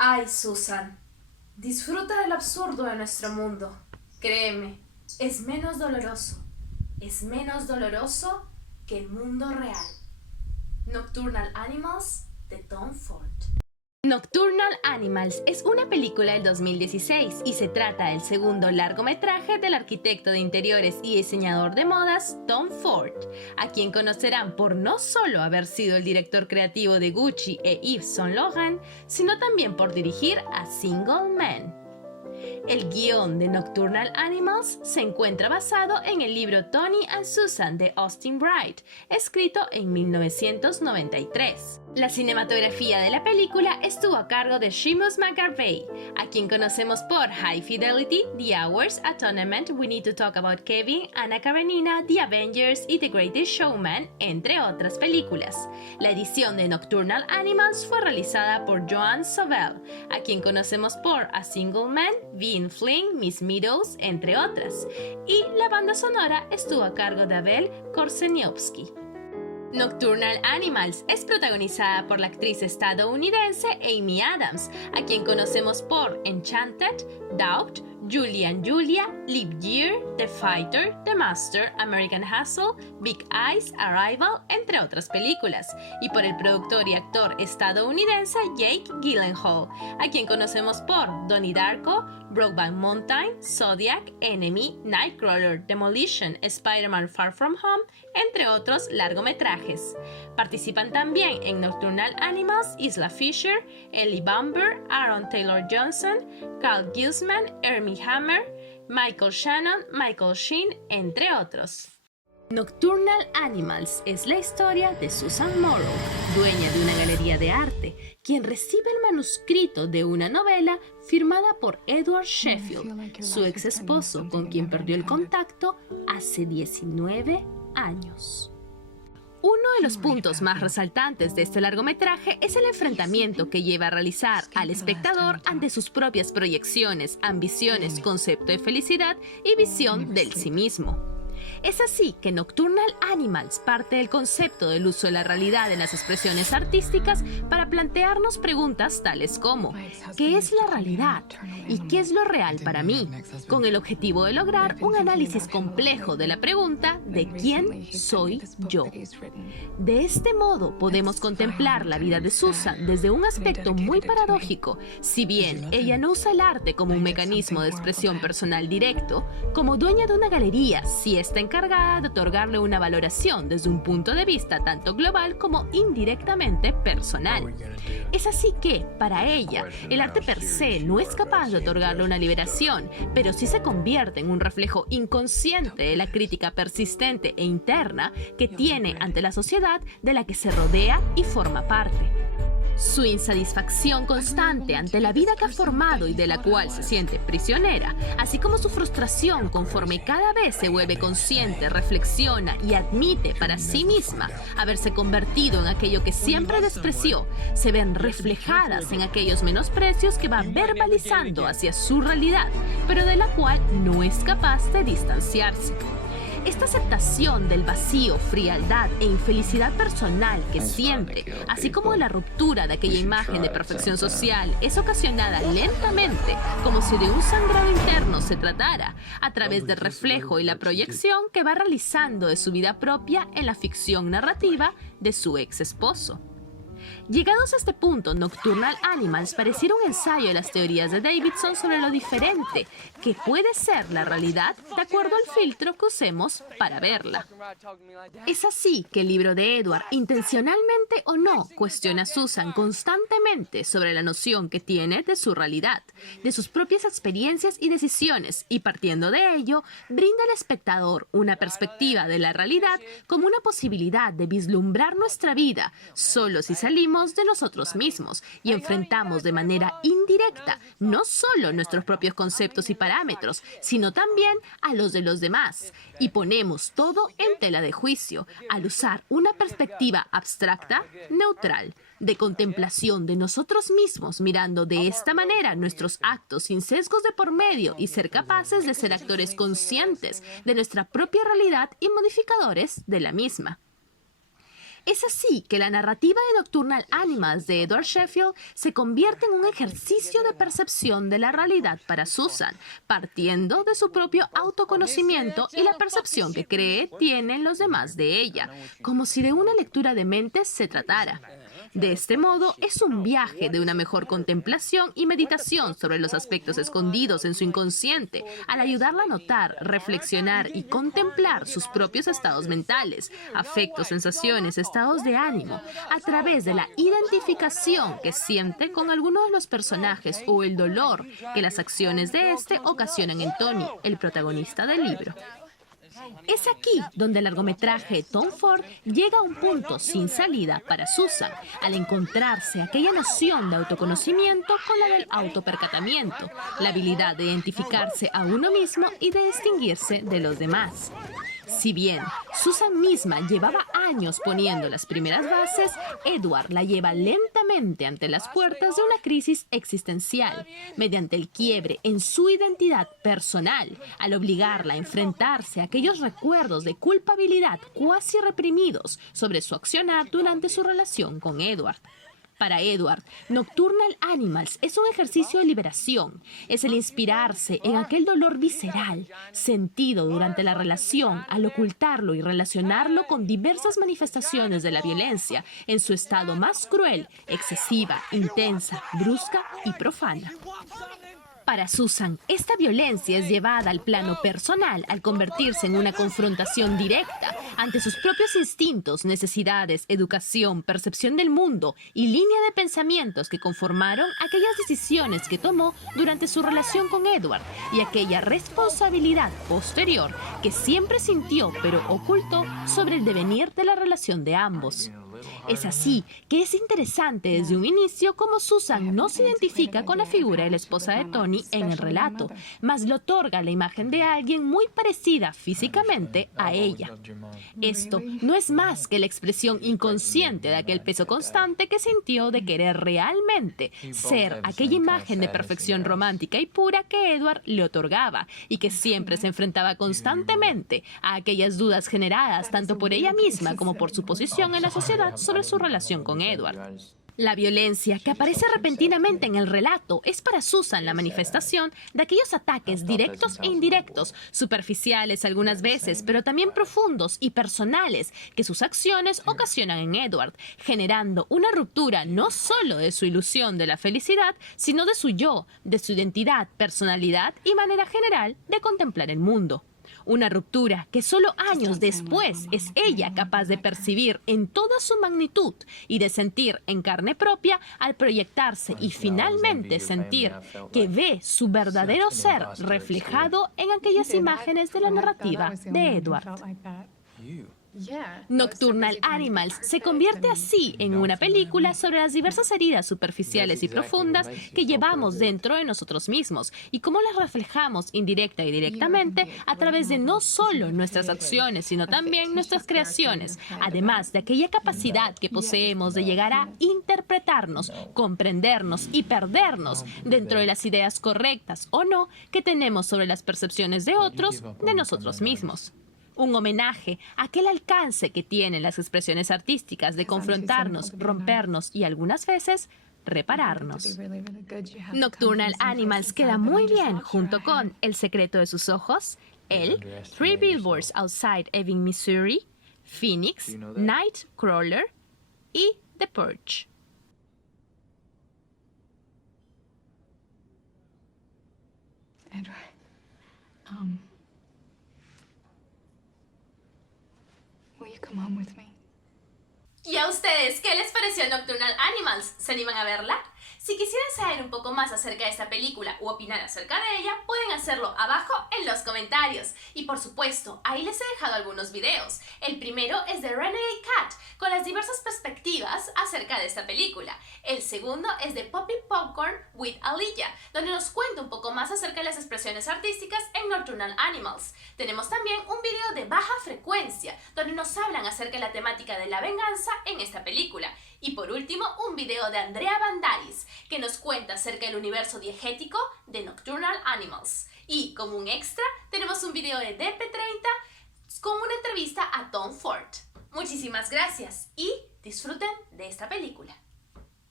Ay, Susan, disfruta del absurdo de nuestro mundo. Créeme, es menos doloroso. Es menos doloroso que el mundo real. Nocturnal Animals de Tom Ford. Nocturnal Animals es una película del 2016 y se trata del segundo largometraje del arquitecto de interiores y diseñador de modas Tom Ford, a quien conocerán por no solo haber sido el director creativo de Gucci e Yves Saint Laurent, sino también por dirigir a Single Man. El guión de Nocturnal Animals se encuentra basado en el libro Tony and Susan de Austin Wright, escrito en 1993. La cinematografía de la película estuvo a cargo de Seamus McGarvey, a quien conocemos por High Fidelity, The Hours, A Tournament, We Need to Talk About Kevin, Anna Karenina, The Avengers y The Greatest Showman, entre otras películas. La edición de Nocturnal Animals fue realizada por Joan Sobel, a quien conocemos por A Single Man, Vin Fling, Miss Meadows, entre otras, y la banda sonora estuvo a cargo de Abel Korzeniowski. Nocturnal Animals es protagonizada por la actriz estadounidense Amy Adams, a quien conocemos por Enchanted, Doubt, Julie and Julia, Leap Year, The Fighter, The Master, American Hustle, Big Eyes, Arrival, entre otras películas, y por el productor y actor estadounidense Jake Gyllenhaal, a quien conocemos por Donnie Darko, Brokeback Mountain, Zodiac, Enemy, Nightcrawler, Demolition, Spider-Man Far From Home, entre otros largometrajes. Participan también en Nocturnal Animals Isla Fisher, Ellie Bamber, Aaron Taylor Johnson, Carl Gilsman, Armie Hammer, Michael Shannon, Michael Sheen, entre otros. Nocturnal Animals es la historia de Susan Morrow, dueña de una galería de arte, quien recibe el manuscrito de una novela firmada por Edward Sheffield, su ex esposo con quien perdió el contacto hace 19 años. Uno de los puntos más resaltantes de este largometraje es el enfrentamiento que lleva a realizar al espectador ante sus propias proyecciones, ambiciones, concepto de felicidad y visión del sí mismo. Es así que Nocturnal Animals parte del concepto del uso de la realidad en las expresiones artísticas para plantearnos preguntas tales como ¿qué es la realidad? ¿Y qué es lo real para mí? Con el objetivo de lograr un análisis complejo de la pregunta de ¿quién soy yo? De este modo podemos contemplar la vida de Susan desde un aspecto muy paradójico. Si bien ella no usa el arte como un mecanismo de expresión personal directo, como dueña de una galería, sí está encargada de otorgarle una valoración desde un punto de vista tanto global como indirectamente personal. Es así que, para ella, el arte per se no es capaz de otorgarle una liberación, pero sí se convierte en un reflejo inconsciente de la crítica persistente e interna que tiene ante la sociedad de la que se rodea y forma parte. Su insatisfacción constante ante la vida que ha formado y de la cual se siente prisionera, así como su frustración conforme cada vez se vuelve consciente, reflexiona y admite para sí misma haberse convertido en aquello que siempre despreció, se ven reflejadas en aquellos menosprecios que va verbalizando hacia su realidad, pero de la cual no es capaz de distanciarse. Esta aceptación del vacío, frialdad e infelicidad personal que siente, así como de la ruptura de aquella imagen de perfección social, es ocasionada lentamente, como si de un sangrado interno se tratara, a través del reflejo y la proyección que va realizando de su vida propia en la ficción narrativa de su ex esposo. Llegados a este punto, Nocturnal Animals pareciera un ensayo de las teorías de Davidson sobre lo diferente que puede ser la realidad de acuerdo al filtro que usemos para verla. Es así que el libro de Edward, intencionalmente o no, cuestiona a Susan constantemente sobre la noción que tiene de su realidad, de sus propias experiencias y decisiones, y partiendo de ello, brinda al espectador una perspectiva de la realidad como una posibilidad de vislumbrar nuestra vida, solo si salimos de nosotros mismos y enfrentamos de manera indirecta no solo nuestros propios conceptos y parámetros, sino también a los de los demás, y ponemos todo en tela de juicio al usar una perspectiva abstracta, neutral, de contemplación de nosotros mismos, mirando de esta manera nuestros actos sin sesgos de por medio y ser capaces de ser actores conscientes de nuestra propia realidad y modificadores de la misma. Es así que la narrativa de Nocturnal Animals de Edward Sheffield se convierte en un ejercicio de percepción de la realidad para Susan, partiendo de su propio autoconocimiento y la percepción que cree tienen los demás de ella, como si de una lectura de mentes se tratara. De este modo, es un viaje de una mejor contemplación y meditación sobre los aspectos escondidos en su inconsciente, al ayudarla a notar, reflexionar y contemplar sus propios estados mentales, afectos, sensaciones, estados de ánimo, a través de la identificación que siente con alguno de los personajes o el dolor que las acciones de este ocasionan en Tony, el protagonista del libro. Es aquí donde el largometraje Tom Ford llega a un punto sin salida para Susan, al encontrarse aquella noción de autoconocimiento con la del autopercatamiento, la habilidad de identificarse a uno mismo y de distinguirse de los demás. Si bien Susan misma llevaba años poniendo las primeras bases, Edward la lleva lentamente ante las puertas de una crisis existencial, mediante el quiebre en su identidad personal, al obligarla a enfrentarse a aquellos recuerdos de culpabilidad cuasi reprimidos sobre su accionar durante su relación con Edward. Para Edward, Nocturnal Animals es un ejercicio de liberación, es el inspirarse en aquel dolor visceral, sentido durante la relación al ocultarlo y relacionarlo con diversas manifestaciones de la violencia en su estado más cruel, excesiva, intensa, brusca y profana. Para Susan, esta violencia es llevada al plano personal al convertirse en una confrontación directa ante sus propios instintos, necesidades, educación, percepción del mundo y línea de pensamientos que conformaron aquellas decisiones que tomó durante su relación con Edward y aquella responsabilidad posterior que siempre sintió pero ocultó sobre el devenir de la relación de ambos. Es así que es interesante desde un inicio cómo Susan no se identifica con la figura de la esposa de Tony en el relato, mas le otorga la imagen de alguien muy parecida físicamente a ella. Esto no es más que la expresión inconsciente de aquel peso constante que sintió de querer realmente ser aquella imagen de perfección romántica y pura que Edward le otorgaba y que siempre se enfrentaba constantemente a aquellas dudas generadas tanto por ella misma como por su posición en la sociedad sobre su relación con Edward. La violencia que aparece repentinamente en el relato es para Susan la manifestación de aquellos ataques directos e indirectos, superficiales algunas veces, pero también profundos y personales que sus acciones ocasionan en Edward, generando una ruptura no solo de su ilusión de la felicidad, sino de su yo, de su identidad, personalidad y manera general de contemplar el mundo. Una ruptura que solo años después es ella capaz de percibir en toda su magnitud y de sentir en carne propia al proyectarse y finalmente sentir que ve su verdadero ser reflejado en aquellas imágenes de la narrativa de Edward. Nocturnal Animals se convierte así en una película sobre las diversas heridas superficiales y profundas que llevamos dentro de nosotros mismos y cómo las reflejamos indirecta y directamente a través de no solo nuestras acciones, sino también nuestras creaciones, además de aquella capacidad que poseemos de llegar a interpretarnos, comprendernos y perdernos dentro de las ideas correctas o no que tenemos sobre las percepciones de otros de nosotros mismos. Un homenaje a aquel alcance que tienen las expresiones artísticas de confrontarnos, rompernos y algunas veces repararnos. Nocturnal Animals queda muy bien junto con El secreto de sus ojos, El, Three Billboards Outside Ebbing, Missouri, Phoenix, Nightcrawler y The Purge. Edward, will you come home with me? ¿Y a ustedes qué les pareció Nocturnal Animals? ¿Se animan a verla? Si quisieran saber un poco más acerca de esta película u opinar acerca de ella, pueden hacerlo abajo en los comentarios. Y por supuesto, ahí les he dejado algunos videos. El primero es de Renegade Cat, con las diversas perspectivas acerca de esta película. El segundo es de Poppy Popcorn with Aliyah, donde nos cuenta un poco más acerca de las expresiones artísticas en Nocturnal Animals. Tenemos también un video de Baja Frecuencia, donde nos hablan acerca de la temática de la venganza en esta película. Y por último, un video de Andrea Bandaris, que nos cuenta acerca del universo diegético de Nocturnal Animals. Y como un extra, tenemos un video de DP30 con una entrevista a Tom Ford. Muchísimas gracias y disfruten de esta película.